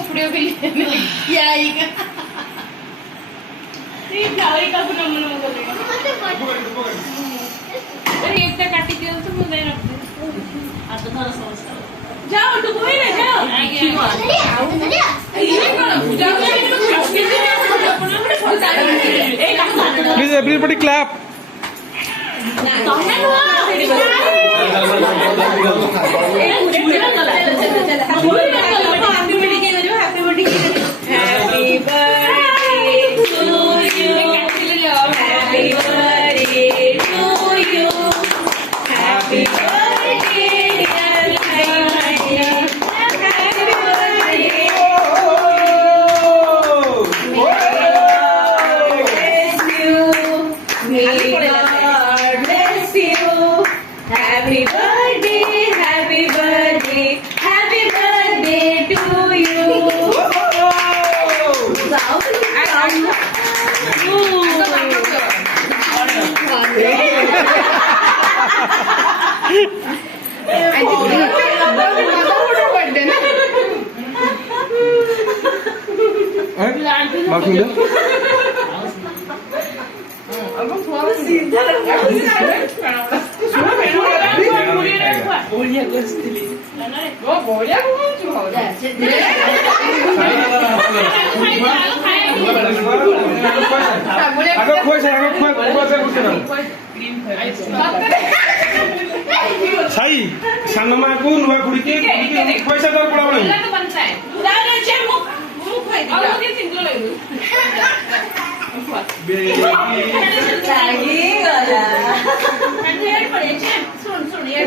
कपडे गेले या इका ते फ्लावर का पुन्हा म्हणून बोलले अरे एकटा काटी दियो तो मुझे रखते आता थोड़ा समझ जाओ तू कोई ना जाओ Please everybody clap. Happy birthday, happy birthday, happy birthday to you. Sai, sana mah aku nuai kudik पैसा दर पड़ा नहीं। तो बनता है। दादा चेक मुंह खाई दिया। और ये सिंगल है। लगी वाला। मैं पड़े चेक सुन ये